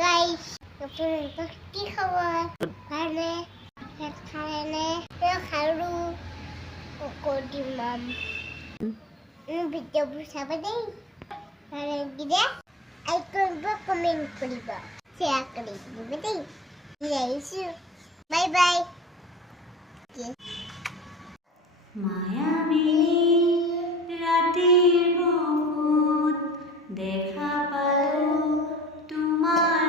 গাইস, আপনাদের কি খবর? ভালো? ভাত খাইলে? খালু কোকোডি মাম। ভিডিও বুঝাবে দেই। ভালো গিয়ে আই করব, কমেন্ট করিব, শেয়ার করে দিবে দেই। Bye bye. মায়াবিনী ৰাতিৰ বুকুত দেখা পালো তোমাৰ